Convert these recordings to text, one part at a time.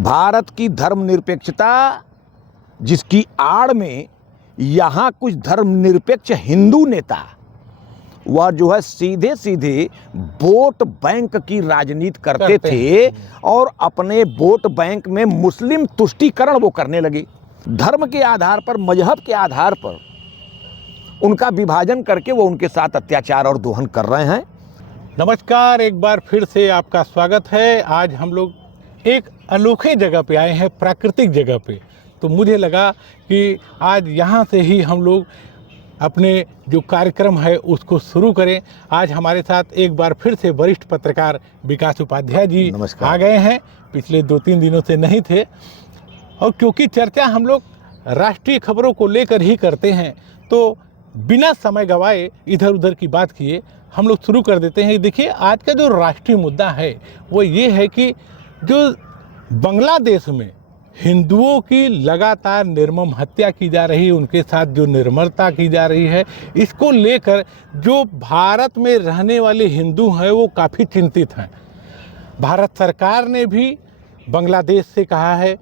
भारत की धर्मनिरपेक्षता, जिसकी आड़ में यहाँ कुछ धर्मनिरपेक्ष हिंदू नेता वह जो है सीधे सीधे वोट बैंक की राजनीति करते थे और अपने वोट बैंक में मुस्लिम तुष्टीकरण वो करने लगे। धर्म के आधार पर, मजहब के आधार पर उनका विभाजन करके वो उनके साथ अत्याचार और दोहन कर रहे हैं। नमस्कार, एक बार फिर से आपका स्वागत है। आज हम लोग एक अनोखे जगह पे आए हैं, प्राकृतिक जगह पे। तो मुझे लगा कि आज यहाँ से ही हम लोग अपने जो कार्यक्रम है उसको शुरू करें। आज हमारे साथ एक बार फिर से वरिष्ठ पत्रकार विकास उपाध्याय जी आ गए हैं। पिछले 2-3 दिनों से नहीं थे, और क्योंकि चर्चा हम लोग राष्ट्रीय खबरों को लेकर ही करते हैं, तो बिना समय गवाए इधर उधर की बात किए हम लोग शुरू कर देते हैं। देखिए, आज का जो राष्ट्रीय मुद्दा है वो ये है कि जो बांग्लादेश में हिंदुओं की लगातार निर्मम हत्या की जा रही है, उनके साथ जो निर्ममता की जा रही है, इसको लेकर जो भारत में रहने वाले हिंदू हैं वो काफ़ी चिंतित हैं। भारत सरकार ने भी बांग्लादेश से कहा है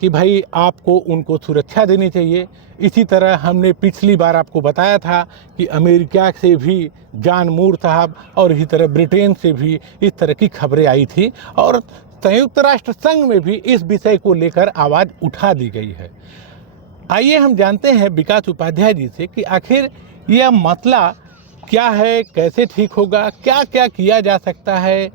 कि भाई आपको उनको सुरक्षा देनी चाहिए। इसी तरह हमने पिछली बार आपको बताया था कि अमेरिका से भी जॉन मूर साहब और इसी तरह ब्रिटेन से भी इस तरह की खबरें आई थी, और संयुक्त राष्ट्र संघ में भी इस विषय को लेकर आवाज़ उठा दी गई है। आइए हम जानते हैं विकास उपाध्याय जी से कि आखिर यह मसला क्या है, कैसे ठीक होगा, क्या क्या किया जा सकता है,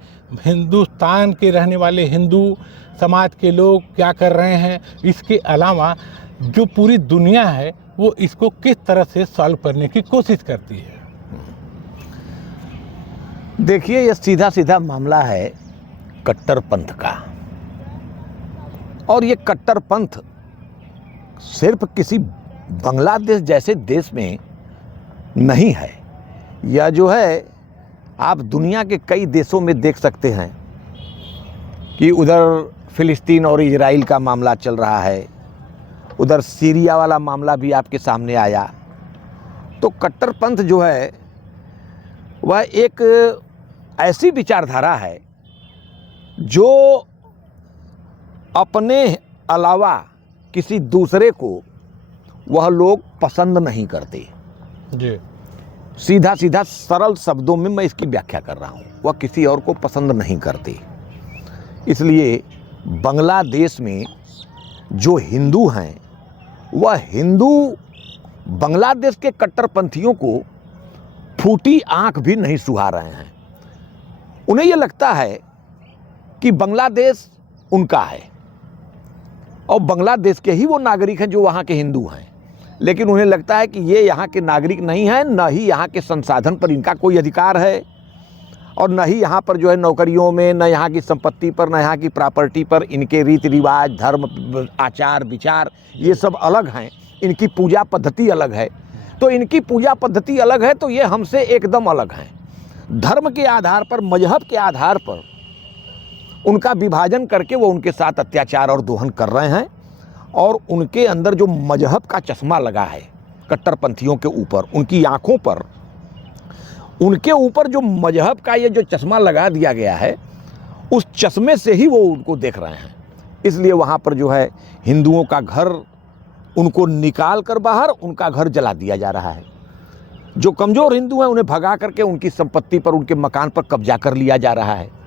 हिंदुस्तान के रहने वाले हिंदू समाज के लोग क्या कर रहे हैं, इसके अलावा जो पूरी दुनिया है वो इसको किस तरह से सॉल्व करने की कोशिश करती है। देखिए, यह सीधा सीधा मामला है कट्टरपंथ का। और ये कट्टरपंथ सिर्फ किसी बांग्लादेश जैसे देश में नहीं है। यह जो है आप दुनिया के कई देशों में देख सकते हैं कि उधर फिलिस्तीन और इजराइल का मामला चल रहा है, उधर सीरिया वाला मामला भी आपके सामने आया। तो कट्टरपंथ जो है वह एक ऐसी विचारधारा है जो अपने अलावा किसी दूसरे को वह लोग पसंद नहीं करते जी। सीधा सीधा सरल शब्दों में मैं इसकी व्याख्या कर रहा हूँ, वह किसी और को पसंद नहीं करते। इसलिए बांग्लादेश में जो हिंदू हैं वह हिंदू बांग्लादेश के कट्टरपंथियों को फूटी आंख भी नहीं सुहा रहे हैं। उन्हें यह लगता है कि बांग्लादेश उनका है और बांग्लादेश के ही वो नागरिक हैं जो वहाँ के हिंदू हैं, लेकिन उन्हें लगता है कि ये यहाँ के नागरिक नहीं हैं, न ही यहाँ के संसाधन पर इनका कोई अधिकार है, और न ही यहाँ पर जो है नौकरियों में, न यहाँ की संपत्ति पर, न यहाँ की प्रॉपर्टी पर इनके रीति रिवाज, धर्म, आचार विचार ये सब अलग हैं। इनकी पूजा पद्धति अलग है। तो इनकी पूजा पद्धति अलग है तो ये हमसे एकदम अलग हैं। धर्म के आधार पर, मजहब के आधार पर उनका विभाजन करके वो उनके साथ अत्याचार और दोहन कर रहे हैं। और उनके अंदर जो मजहब का चश्मा लगा है कट्टरपंथियों के ऊपर, उनकी आंखों पर, उनके ऊपर जो मजहब का ये जो चश्मा लगा दिया गया है, उस चश्मे से ही वो उनको देख रहे हैं। इसलिए वहाँ पर जो है हिंदुओं का घर उनको निकाल कर बाहर उनका घर जला दिया जा रहा है। जो कमज़ोर हिंदू हैं उन्हें भगा करके उनकी संपत्ति पर, उनके मकान पर कब्जा कर लिया जा रहा है।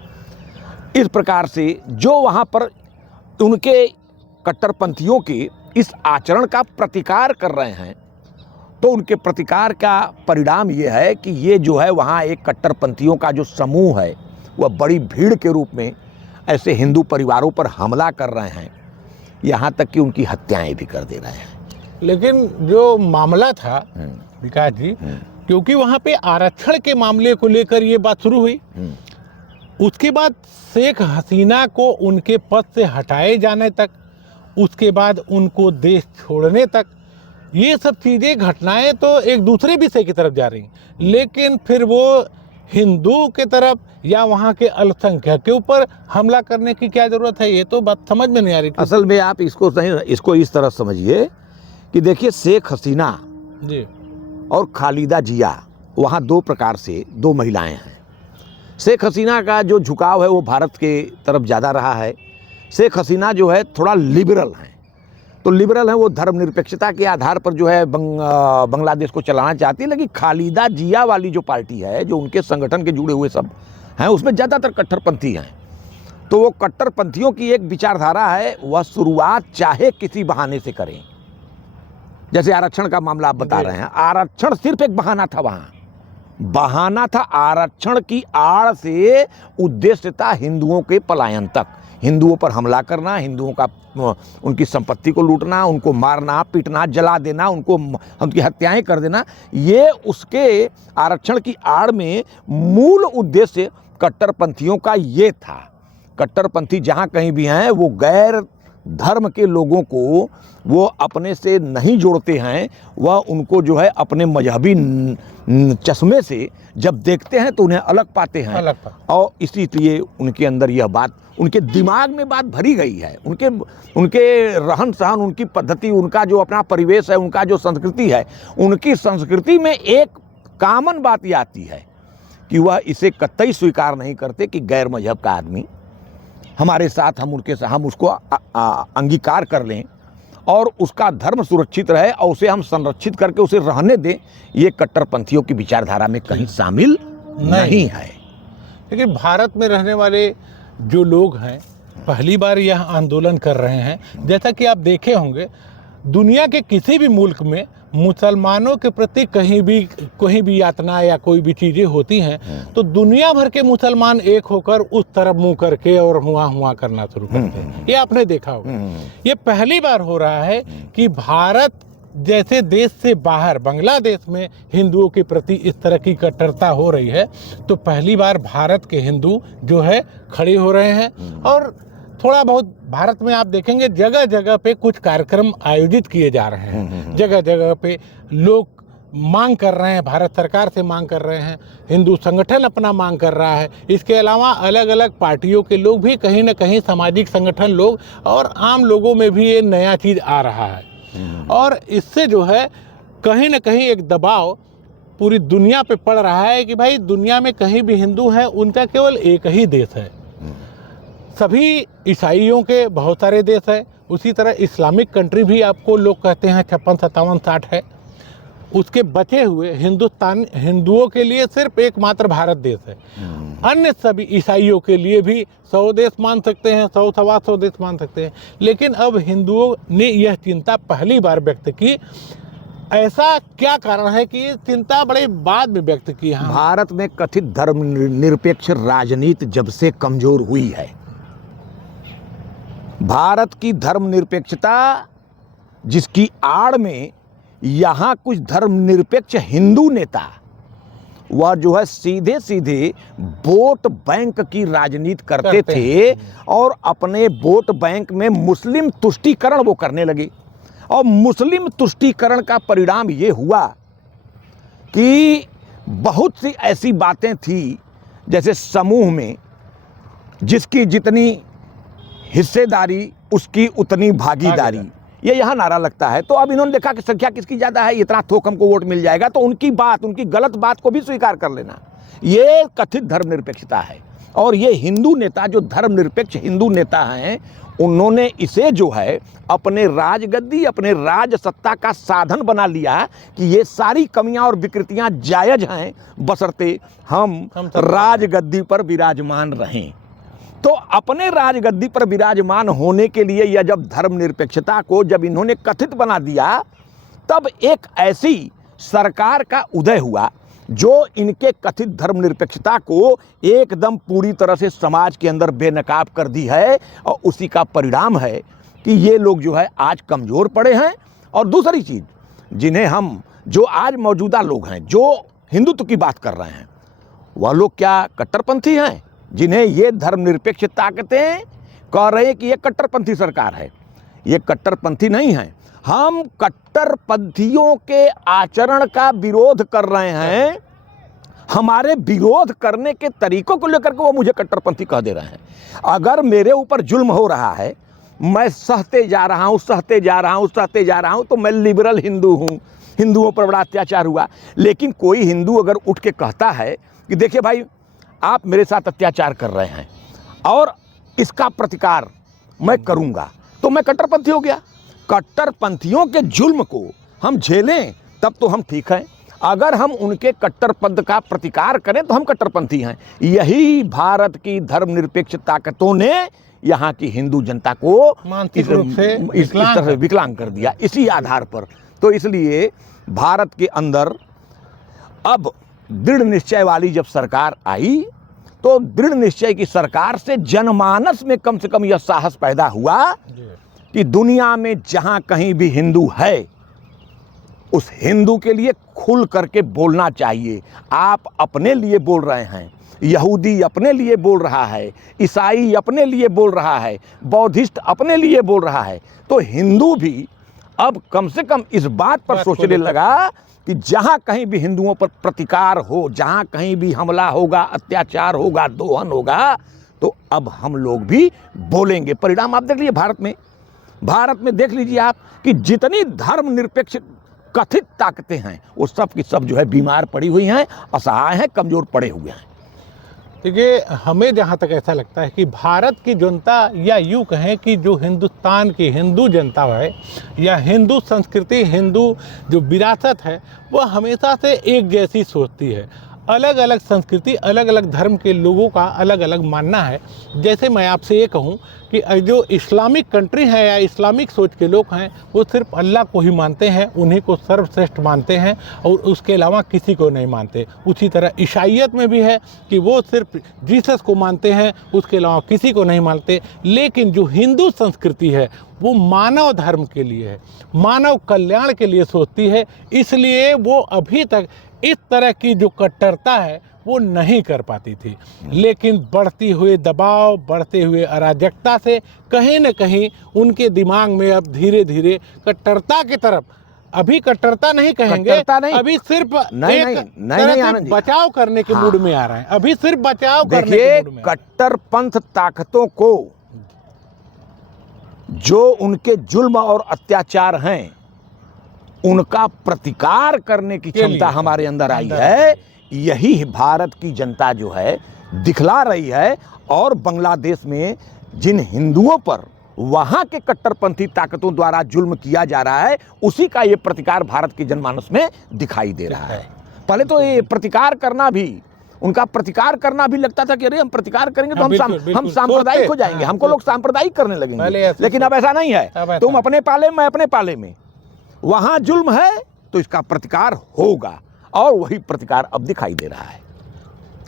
इस प्रकार से जो वहाँ पर उनके कट्टरपंथियों के इस आचरण का प्रतिकार कर रहे हैं, तो उनके प्रतिकार का परिणाम ये है कि ये जो है वहाँ एक कट्टरपंथियों का जो समूह है वह बड़ी भीड़ के रूप में ऐसे हिंदू परिवारों पर हमला कर रहे हैं, यहाँ तक कि उनकी हत्याएं भी कर दे रहे हैं। लेकिन जो मामला था विकास जी, क्योंकि वहाँ पे आरक्षण के मामले को लेकर ये बात शुरू हुई, उसके बाद शेख हसीना को उनके पद से हटाए जाने तक, उसके बाद उनको देश छोड़ने तक, ये सब चीज़ें, घटनाएं तो एक दूसरे विषय की तरफ जा रही, लेकिन फिर वो हिंदू के तरफ या वहाँ के अल्पसंख्यक के ऊपर हमला करने की क्या ज़रूरत है, ये तो बात समझ में नहीं आ रही। असल में आप इसको इस तरह समझिए कि देखिए, शेख हसीना जी और खालिदा जिया, वहाँ दो प्रकार से दो महिलाएं हैं। शेख हसीना का जो झुकाव है वो भारत के तरफ ज़्यादा रहा है। शेख हसीना जो है थोड़ा लिबरल हैं। तो लिबरल हैं, वो धर्मनिरपेक्षता के आधार पर जो है बांग्लादेश को चलाना चाहती है। लेकिन खालिदा जिया वाली जो पार्टी है, जो उनके संगठन के जुड़े हुए सब हैं, उसमें ज़्यादातर कट्टरपंथी हैं। तो वो कट्टरपंथियों की एक विचारधारा है, वह शुरुआत चाहे किसी बहाने से करें। जैसे आरक्षण का मामला आप बता रहे हैं, आरक्षण सिर्फ एक बहाना था, वहाँ बहाना था। आरक्षण की आड़ से उद्देश्य था हिंदुओं के पलायन तक, हिंदुओं पर हमला करना, हिंदुओं का उनकी संपत्ति को लूटना, उनको मारना पीटना, जला देना, उनकी हत्याएं कर देना। ये उसके आरक्षण की आड़ में मूल उद्देश्य कट्टरपंथियों का ये था। कट्टरपंथी जहाँ कहीं भी हैं, वो गैर धर्म के लोगों को वो अपने से नहीं जोड़ते हैं। वह उनको जो है अपने मजहबी चश्मे से जब देखते हैं तो उन्हें अलग पाते हैं। और इसीलिए उनके अंदर यह बात, उनके दिमाग में बात भरी गई है। उनके रहन सहन, उनकी पद्धति, उनका जो अपना परिवेश है, उनका जो संस्कृति है, उनकी संस्कृति में एक कॉमन बात ये आती है कि वह इसे कतई स्वीकार नहीं करते कि गैर मजहब का आदमी हमारे साथ, हम उसको अंगीकार कर लें और उसका धर्म सुरक्षित रहे और उसे हम संरक्षित करके उसे रहने दें। ये कट्टरपंथियों की विचारधारा में कहीं शामिल नहीं है। लेकिन भारत में रहने वाले जो लोग हैं, पहली बार यह आंदोलन कर रहे हैं। जैसा कि आप देखे होंगे, दुनिया के किसी भी मुल्क में मुसलमानों के प्रति कहीं भी यातना या कोई भी चीज़ें होती हैं तो दुनिया भर के मुसलमान एक होकर उस तरफ मुंह करके और हुआ करना शुरू करते हैं। ये आपने देखा होगा। ये पहली बार हो रहा है कि भारत जैसे देश से बाहर बांग्लादेश में हिंदुओं के प्रति इस तरह की कट्टरता हो रही है। तो पहली बार भारत के हिंदू जो है खड़े हो रहे हैं। और थोड़ा बहुत भारत में आप देखेंगे जगह जगह पे कुछ कार्यक्रम आयोजित किए जा रहे हैं। जगह जगह पे लोग मांग कर रहे हैं, भारत सरकार से मांग कर रहे हैं, हिंदू संगठन अपना मांग कर रहा है। इसके अलावा अलग अलग पार्टियों के लोग भी, कहीं ना कहीं सामाजिक संगठन लोग और आम लोगों में भी ये नया चीज़ आ रहा है। और इससे जो है कहीं ना कहीं एक दबाव पूरी दुनिया पे पड़ रहा है कि भाई दुनिया में कहीं भी हिंदू हैं, उनका केवल एक ही देश है। सभी ईसाइयों के बहुत सारे देश है, उसी तरह इस्लामिक कंट्री भी आपको लोग कहते हैं 56, 57, 60 है। उसके बचे हुए हिंदुओं के लिए सिर्फ एकमात्र भारत देश है। अन्य सभी ईसाइयों के लिए भी 100 देश मान सकते हैं, 100, 125 देश मान सकते हैं। लेकिन अब हिंदुओं ने यह चिंता पहली बार व्यक्त की। ऐसा क्या कारण है कि ये चिंता बड़े बाद में व्यक्त की? हाँ, भारत में कथित धर्मनिरपेक्ष राजनीति जब से कमजोर हुई है, भारत की धर्मनिरपेक्षता जिसकी आड़ में यहाँ कुछ धर्मनिरपेक्ष हिंदू नेता, वह जो है सीधे सीधे वोट बैंक की राजनीति करते थे और अपने वोट बैंक में मुस्लिम तुष्टीकरण वो करने लगे। और मुस्लिम तुष्टीकरण का परिणाम ये हुआ कि बहुत सी ऐसी बातें थी, जैसे समूह में जिसकी जितनी हिस्सेदारी उसकी उतनी भागीदारी, ये यहाँ नारा लगता है। तो अब इन्होंने देखा कि संख्या किसकी ज़्यादा है, इतना थोक हमको वोट मिल जाएगा, तो उनकी बात, उनकी गलत बात को भी स्वीकार कर लेना, ये कथित धर्मनिरपेक्षता है। और ये हिंदू नेता, जो धर्मनिरपेक्ष हिंदू नेता हैं, उन्होंने इसे जो है अपने राजगद्दी, अपने राज सत्ता का साधन बना लिया कि ये सारी कमियां और विकृतियां जायज़ हैं, बशर्ते हम राजगद्दी पर विराजमान रहें। तो अपने राजगद्दी पर विराजमान होने के लिए या जब धर्मनिरपेक्षता को जब इन्होंने कथित बना दिया, तब एक ऐसी सरकार का उदय हुआ जो इनके कथित धर्मनिरपेक्षता को एकदम पूरी तरह से समाज के अंदर बेनकाब कर दी है। और उसी का परिणाम है कि ये लोग जो है आज कमज़ोर पड़े हैं। और दूसरी चीज़, जिन्हें हम, जो आज मौजूदा लोग हैं जो हिंदुत्व की बात कर रहे हैं, वह लोग क्या कट्टरपंथी हैं? जिन्हें ये धर्मनिरपेक्ष ताकतें कह रहे हैं कि ये कट्टरपंथी सरकार है, ये कट्टरपंथी नहीं है। हम कट्टरपंथियों के आचरण का विरोध कर रहे हैं। हमारे विरोध करने के तरीकों को लेकर के वो मुझे कट्टरपंथी कह दे रहे हैं। अगर मेरे ऊपर जुल्म हो रहा है, मैं सहते जा रहा हूँ, तो मैं लिबरल हिंदू हूँ, हिंदुओं पर बड़ा अत्याचार हुआ। लेकिन कोई हिंदू अगर उठ के कहता है कि देखिए भाई, आप मेरे साथ अत्याचार कर रहे हैं और इसका प्रतिकार मैं करूंगा तो मैं कट्टरपंथी हो गया। कट्टरपंथियों के जुल्म को हम झेलें तब तो हम ठीक हैं, अगर हम उनके कट्टरपंथ का प्रतिकार करें तो हम कट्टरपंथी हैं। यही भारत की धर्मनिरपेक्ष ताकतों ने यहाँ की हिंदू जनता को मानसिक रूप से इस तरह से विकलांग कर दिया, इसी आधार पर। तो इसलिए भारत के अंदर अब दृढ़ निश्चय वाली जब सरकार आई तो दृढ़ निश्चय की सरकार से जनमानस में कम से कम यह साहस पैदा हुआ कि दुनिया में जहां कहीं भी हिंदू है उस हिंदू के लिए खुल करके बोलना चाहिए। आप अपने लिए बोल रहे हैं, यहूदी अपने लिए बोल रहा है, ईसाई अपने लिए बोल रहा है, बौद्धिस्ट अपने लिए बोल रहा है, तो हिंदू भी अब कम से कम इस बात पर सोचने लगा कि जहाँ कहीं भी हिंदुओं पर प्रतिकार हो, जहाँ कहीं भी हमला होगा, अत्याचार होगा, दोहन होगा, तो अब हम लोग भी बोलेंगे। परिणाम आप देख लीजिए भारत में देख लीजिए आप कि जितनी धर्मनिरपेक्ष कथित ताकतें हैं वो सब की सब जो है बीमार पड़ी हुई हैं, असहाय हैं, कमज़ोर पड़े हुए हैं। देखिए, हमें जहाँ तक ऐसा लगता है कि भारत की जनता, या यूँ कहें कि जो हिंदुस्तान की हिंदू जनता है या हिंदू संस्कृति, हिंदू जो विरासत है, वह हमेशा से एक जैसी सोचती है। अलग अलग संस्कृति, अलग अलग धर्म के लोगों का अलग अलग मानना है। जैसे मैं आपसे ये कहूँ कि जो इस्लामिक कंट्री है या इस्लामिक सोच के लोग हैं, वो सिर्फ अल्लाह को ही मानते हैं, उन्हीं को सर्वश्रेष्ठ मानते हैं और उसके अलावा किसी को नहीं मानते। उसी तरह ईसाईयत में भी है कि वो सिर्फ जीसस को मानते हैं, उसके अलावा किसी को नहीं मानते। लेकिन जो हिंदू संस्कृति है वो मानव धर्म के लिए है, मानव कल्याण के लिए सोचती है, इसलिए वो अभी तक इस तरह की जो कट्टरता है वो नहीं कर पाती थी। लेकिन बढ़ती हुए दबाव, बढ़ते हुए अराजकता से कहीं न कहीं उनके दिमाग में अब धीरे धीरे कट्टरता की तरफ, अभी कट्टरता नहीं कहेंगे, नहीं। अभी सिर्फ नहीं, बचाव करने के मूड में आ रहे हैं, अभी सिर्फ बचाव करने के मूड में। कट्टरपंथ ताकतों को जो उनके जुल्म और अत्याचार हैं उनका प्रतिकार करने की क्षमता हमारे अंदर आई है। यही भारत की जनता जो है दिखला रही है। और बांग्लादेश में जिन हिंदुओं पर वहाँ के कट्टरपंथी ताकतों द्वारा जुल्म किया जा रहा है, उसी का ये प्रतिकार भारत के जनमानस में दिखाई दे रहा है। पहले तो ये प्रतिकार करना भी, उनका प्रतिकार करना भी लगता था कि अरे हम प्रतिकार करेंगे तो हम सांप्रदायिक हो जाएंगे, हमको लोग सांप्रदायिक करने लगेंगे। लेकिन अब ऐसा नहीं है, तुम अपने पाले मैं अपने पाले में, वहां जुल्म है तो इसका प्रतिकार होगा, और वही प्रतिकार अब दिखाई दे रहा है।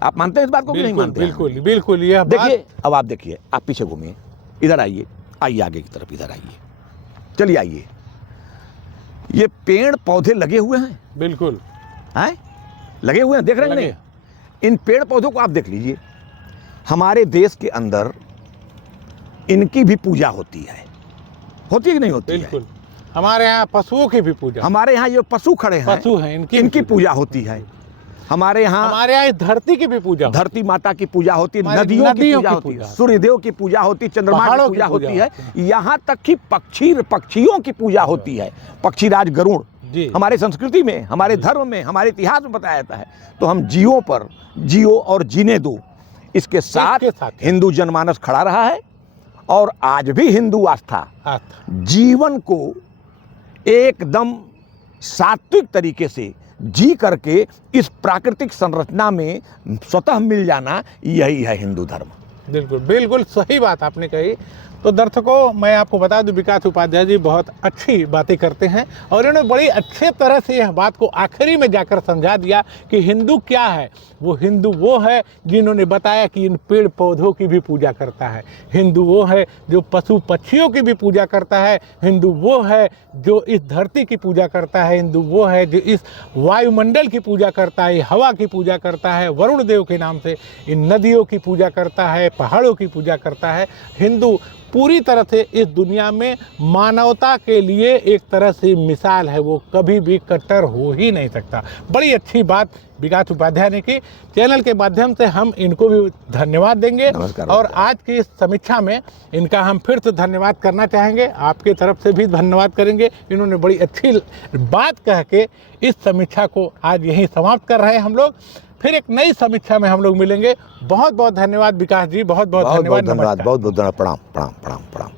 आप मानते हैं इस बात को कि नहीं मानते? बिल्कुल बिल्कुल। ये देखिए, अब आप देखिए, आप पीछे घूमिए, इधर आइए, आइए आगे की तरफ, इधर आइए, चलिए आइए। ये पेड़ पौधे लगे हुए हैं, बिल्कुल हैं, लगे हुए हैं, देख रहे हैं नहीं? इन पेड़ पौधों को आप देख लीजिए। हमारे देश के अंदर इनकी भी पूजा होती है कि नहीं होती है? हमारे यहाँ पशुओं की भी पूजा, हमारे यहाँ ये पशु खड़े हैं, पशु हैं, इनकी पूजा होती है। हमारे यहाँ इस धरती की भी पूजा, धरती माता की पूजा होती है, नदियों की पूजा होती है, सूर्यदेव की पूजा होती है, चंद्रमा की पूजा होती है, यहाँ तक कि पक्षियों की पूजा होती है। पक्षीराज गरुड़ हमारे संस्कृति में, हमारे धर्म में, हमारे इतिहास में बताया जाता है। तो हम जीवों पर, जियो और जीने दो, इसके साथ हिंदू जनमानस खड़ा रहा है। और आज भी हिंदू आस्था जीवन को एकदम सात्विक तरीके से जी करके इस प्राकृतिक संरचना में स्वतः मिल जाना, यही है हिंदू धर्म। बिल्कुल बिल्कुल सही बात आपने कही। तो दर्शकों, मैं आपको बता दूं, विकास उपाध्याय जी बहुत अच्छी बातें करते हैं और इन्होंने बड़ी अच्छे तरह से यह बात को आखिरी में जाकर समझा दिया कि हिंदू क्या है। वो हिंदू वो है जिन्होंने बताया कि इन पेड़ पौधों की भी पूजा करता है। हिंदू वो है जो पशु पक्षियों की भी पूजा करता है। हिंदू वो है जो इस धरती की पूजा करता है। हिंदू वो है जो इस वायुमंडल की पूजा करता है, हवा की पूजा करता है, वरुण देव के नाम से इन नदियों की पूजा करता है, पहाड़ों की पूजा करता है। हिंदू पूरी तरह से इस दुनिया में मानवता के लिए एक तरह से मिसाल है, वो कभी भी कट्टर हो ही नहीं सकता। बड़ी अच्छी बात विकास उपाध्याय ने की। चैनल के माध्यम से हम इनको भी धन्यवाद देंगे और आज की इस समीक्षा में इनका हम फिर से धन्यवाद करना चाहेंगे। आपके तरफ से भी धन्यवाद करेंगे। इन्होंने बड़ी अच्छी बात कह के इस समीक्षा को आज यहीं समाप्त कर रहे हैं हम लोग। फिर एक नई समीक्षा में हम लोग मिलेंगे। बहुत बहुत धन्यवाद विकास जी, बहुत बहुत धन्यवाद। बहुत बहुत धन्यवाद, प्रणाम प्रणाम प्रणाम प्रणाम।